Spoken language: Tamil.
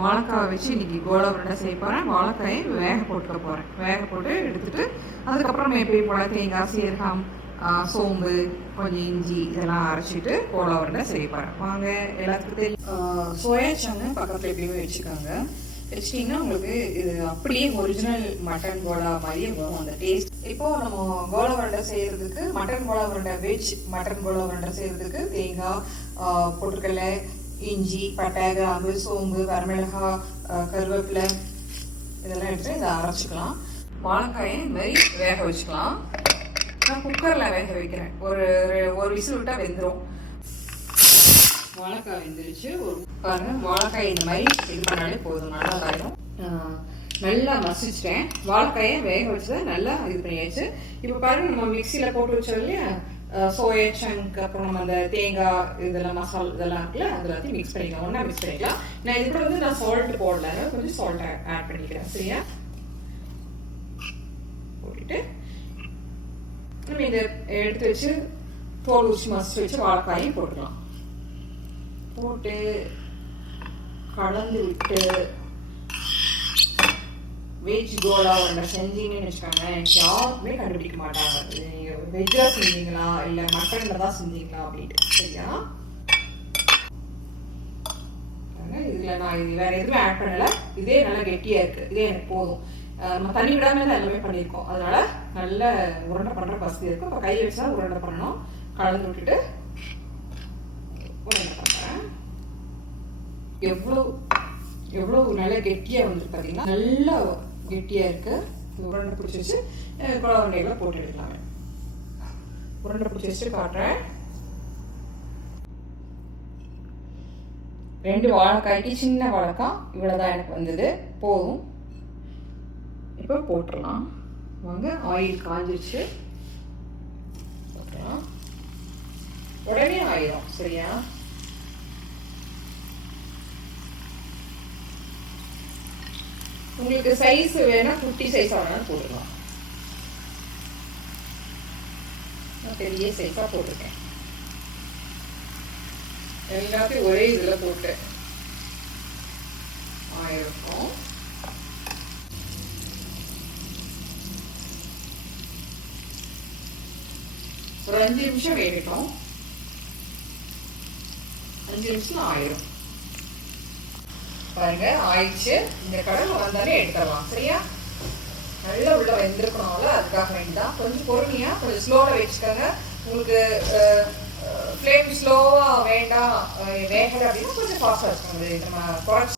வாழைக்காய் வச்சு இன்றைக்கி கோலா உருண்டை செய்ய போகிறேன். வாழைக்காயை வேக போட்டுக்க போகிறேன். வேக போட்டு எடுத்துகிட்டு அதுக்கப்புறம் எப்பயும் போல தேங்காய், சீரகம், சோம்பு, கொஞ்சம் இஞ்சி இதெல்லாம் அரைச்சிட்டு கோலா உருண்டை செய்ய போகிறேன். வாங்க. எல்லாத்துக்கும் தெரியும் சோயா சங்கு பக்கத்தில் எப்பயுமே வச்சுக்கோங்க. வச்சிட்டிங்கன்னா உங்களுக்கு இது அப்படியே ஒரிஜினல் மட்டன் கோலா மாதிரியே வரும் அந்த டேஸ்ட். இப்போது நம்ம கோலா உருண்டை செய்கிறதுக்கு மட்டன் கோலா உருண்டை வெஜ் மட்டன் கோலா உருண்டை செய்கிறதுக்கு தேங்காய், பொட்டுக்கடலை, இஞ்சி, பட்டை, கிராம்பு, சோம்பு, வரமிளகாய், கருவேப்பிலை இதெல்லாம் எடுத்து இதை அரைச்சிக்கலாம். வாழைக்காயை இந்த மாதிரி வேக வச்சுக்கலாம். நான் குக்கரில் வேக வைக்கிறேன். ஒரு விசில் விட்டால் வெந்துடும். வாழைக்காய் வெந்துருச்சு. பாருங்க, வாழைக்காய் இந்த மாதிரி இது பண்ணாலே போதும், நல்லா காயும். நல்லா மசிச்சிட்டேன். வாழைக்காயை வேக வச்சு நல்லா இது பண்ணியாச்சு. இப்போ பாருங்க, நம்ம மிக்சியில் போட்டு வச்சோம் இல்லையா சோயா சங்க், அப்புறம் நம்ம அந்த தேங்காய் இதெல்லாம் மசாலா இதெல்லாம் இருக்குல்ல, அது எல்லாத்தையும் மிக்ஸ் பண்ணிக்கலாம். ஒன்றா மிக்ஸ் பண்ணிக்கலாம். நான் இது கூட நான் சால்ட் போடல, கொஞ்சம் சால்ட் ஆட் பண்ணிக்கிறேன். சரியா? போட்டுட்டு நம்ம இதை எடுத்து வச்சு தோல் ஊசி மசிச்சு வச்சு வாழைக்காயும் போட்டுக்கலாம். போட்டு கலந்து விட்டு வெஜ் கோலா உருண்டை செஞ்சீங்கன்னு வச்சுக்கோங்க, எனக்கு யாருக்குமே கண்டுபிடிக்க மாட்டாங்க நீங்கள் வெஜ்ஜாக செஞ்சீங்களா இல்லை மட்டனில் தான் செஞ்சீங்களா அப்படின்ட்டு. சரியா? இதில் நான் இது வேறு எதுவுமே ஆட் பண்ணலை. இதே நல்லா கெட்டியாக இருக்குது. இதே எனக்கு போதும். நம்ம தண்ணி விடாமல் தான் எல்லாமே பண்ணியிருக்கோம். அதனால் நல்ல உருண்டை பண்ணுற வசதி இருக்குது. இப்போ கை வச்சா உருண்டை பண்ணணும். கலந்து விட்டுட்டு உருண்டை பண்ணுறேன். எவ்வளோ நல்லா கெட்டியாக வந்துருக்கு பார்த்தீங்கன்னா, நல்லா கெட்டியாக இருக்குது. உருண்டை பிடிச்சி வச்சு கோலா உருண்டைகளை போட்டு எடுக்கலாமே. உருண்டை பிடிச்சி வச்சு காட்டுறேன். 2 வாழைக்காய்க்கு சின்ன வாழைக்காய் இவ்வளோதான் எனக்கு வந்தது, போதும். இப்போ போட்டுடலாம். வாங்க, ஆயில் காஞ்சிருச்சு. போட்டுடலாம். உடனே ஆயிடும். சரியா? உங்களுக்கு சைஸ் வேணா குட்டி சைஸாக வேணாலும் போட்டுக்கலாம். நான் பெரிய சைஸாக போட்டிருக்கேன். எல்லாத்தையும் ஒரே இதில் போட்டு ஆயிருக்கும். ஒரு 5 நிமிஷம் வேகட்டும். 5 நிமிஷம் ஆயிரும். பாருங்க, ஆயிடுச்சு. இந்த கடலை வந்தாலே எடுத்துடலாம். சரியா? நல்லா உள்ள வெந்திருக்கணும்ல, அதுக்காக வேண்டிதான். கொஞ்சம் பொறுமையாக கொஞ்சம் ஸ்லோவாக வச்சுக்கோங்க. உங்களுக்கு ஃப்ளேம் ஸ்லோவாக வேண்டாம், வேகலை அப்படின்னா கொஞ்சம் ஃபாஸ்ட்டாக வச்சுக்கோங்க. நம்ம குறைச்சி